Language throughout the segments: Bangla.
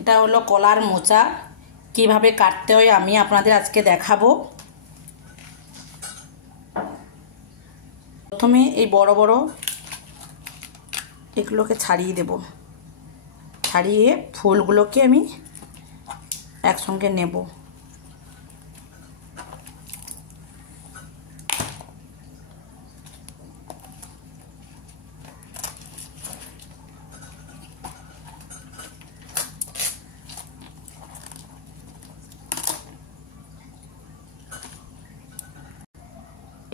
এটা হলো কলার মোচা। কিভাবে কাটতে হয় আমি আপনাদের আজকে দেখাবো। প্রথমে এই বড় বড় এগুলোকে ছাড়িয়ে দেব। ছাড়িয়ে ফুলগুলোকে আমি একসঙ্গে নেব।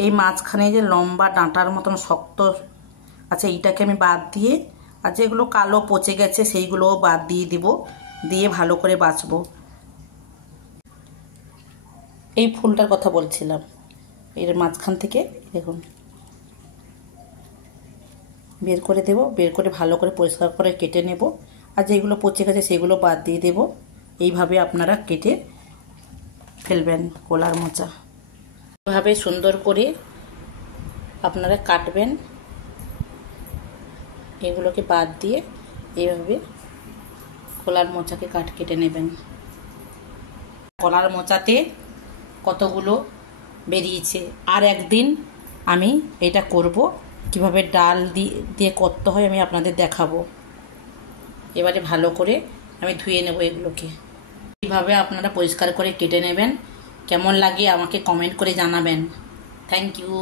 এই মাঝখানে যে লম্বা ডাঁটার মতন শক্ত আছে এইটাকে আমি বাদ দিয়ে, আর যেগুলো কালো পচে গেছে সেইগুলোও বাদ দিয়ে দিব। দিয়ে ভালো করে বাছবো। এই ফুলটার কথা বলছিলাম, এর মাঝখান থেকে দেখুন বের করে দেব। বের করে ভালো করে পরিষ্কার করে কেটে নেব। আর যেগুলো পচে গেছে সেগুলো বাদ দিয়ে দেব। এইভাবে আপনারা কেটে ফেলবেন কলার মোচা। এভাবে সুন্দর করে আপনারা কাটবেন। এগুলোকে বাদ দিয়ে এইভাবে কলার মোচাকে কেটে নেবেন। কলার মোচাতে কতগুলো বেরিয়েছে। আর একদিন আমি এটা করব, কিভাবে ডাল দিয়ে করতে হয় আমি আপনাদের দেখাবো। এবারে ভালো করে আমি ধুয়ে নেব এগুলোকে। এইভাবে আপনারা পরিষ্কার করে কেটে নেবেন। কেমন লাগে আমাকে কমেন্ট করে জানাবেন। Thank you.